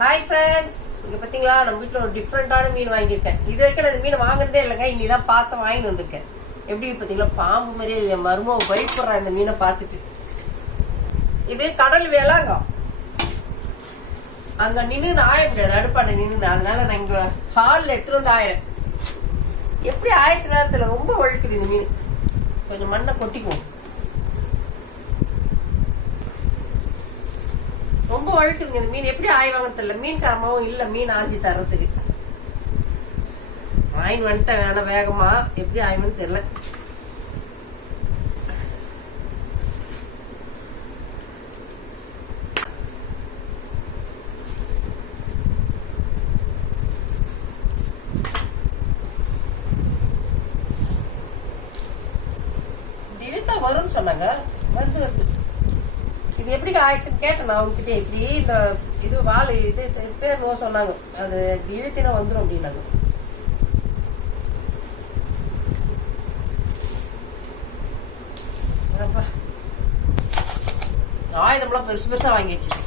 Hi friends, இங்கே பார்த்தீங்களா நம்ம வீட்டில் ஒரு டிஃப்ரெண்ட்டான மீன் வாங்கியிருக்கேன். இது வரைக்கும் நான் இந்த மீன் வாங்கினதே இல்லைங்க. இன்னி தான் பார்த்து வாங்கிட்டு வந்திருக்கேன். எப்படி பார்த்தீங்களா, பாம்பு மாதிரியே இது. மருமக பயப்படுறேன் இந்த மீனை பார்த்துட்டு. இது கடல் வேளாங்க. அங்கே நின்று ஆய முடியாது, அடுப்பான நின்று. அதனால நான் இங்கே ஹாலில் எடுத்துகிட்டு வந்து ஆயிரேன். எப்படி ஆயிரத்து நேரத்தில் ரொம்ப வழுக்குது இந்த மீன். கொஞ்சம் மண்ணை கொட்டிக்குவோம். ரொம்ப வழுக்குதுங்க இந்த மீன். எப்படி ஆய்வாங்கன்னு தெரியல. மீன் காரமாவும் இல்லை மீன் ஆஞ்சி தர்றதுக்கு. ஆயின் வந்துட்டேன் வேணாம் வேகமா. எப்படி ஆயும்னு தெரியல. திவிதா வரும்னு சொன்னாங்க. வந்து வருது. இது எப்படி ஆயிரத்துன்னு கேட்டேன் நான் அவங்ககிட்ட. இப்படி இந்த இது வாழை இது பேர் நோ சொன்னாங்க. அது திவித்தினா வந்துடும் அப்படின்னாங்க. ஆயுதம்லாம் பெருசு பெருசா வாங்கி வச்சு.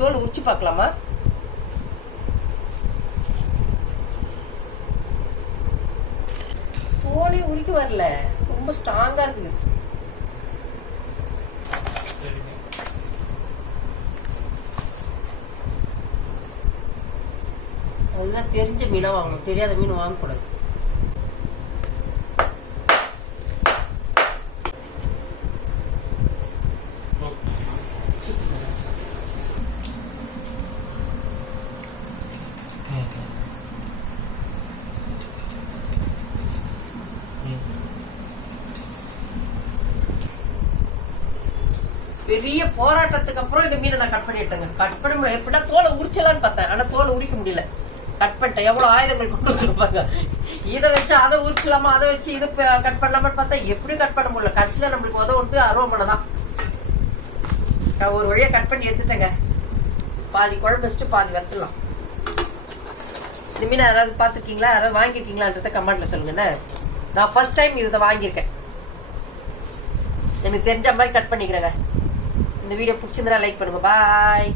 தோல் உரிச்சு பார்க்கலாமா? தோலே உரிக்க வரல, ரொம்ப ஸ்ட்ராங்கா இருக்குது. அதுதான் தெரிஞ்ச மீனா வாங்கணும், தெரியாத மீன் வாங்கக்கூடாது. பெரிய போராட்டத்துக்கு அப்புறம் இந்த மீனை நான் கட் பண்ணி எடுத்தேங்க. கட் பண்ண எப்படின்னா தோலை உரிச்சலான்னு பார்த்தேன். ஆனா தோலை உரிக்க முடியல. கட் பண்ணிட்டேன். எவ்வளவு ஆயுதங்கள் கொண்டு வச்சிருப்பாங்க. இதை வச்சு அதை உரிச்சலாமா, அதை வச்சு இதை கட் பண்ணலாமான்னு பார்த்தா எப்படி கட் பண்ண முடியல. கடைசியில நம்மளுக்கு உதவுறது அருவமனை தான். நான் ஒரு வழியா கட் பண்ணி எடுத்துட்டேங்க. பாதி குழம்பு வச்சுட்டு பாதி வத்தலாம். இந்த மீனை யாராவது பார்த்துருக்கீங்களா, யாராவது வாங்கியிருக்கீங்களான்றத கமெண்ட்ல சொல்லுங்கண்ணே. நான் ஃபர்ஸ்ட் டைம் இதை வாங்கியிருக்கேன். எனக்கு தெரிஞ்ச மாதிரி கட் பண்ணிக்கிறேங்க. இந்த வீடியோ பிடிச்சிருந்தா லைக் பண்ணுங்க. பாய்.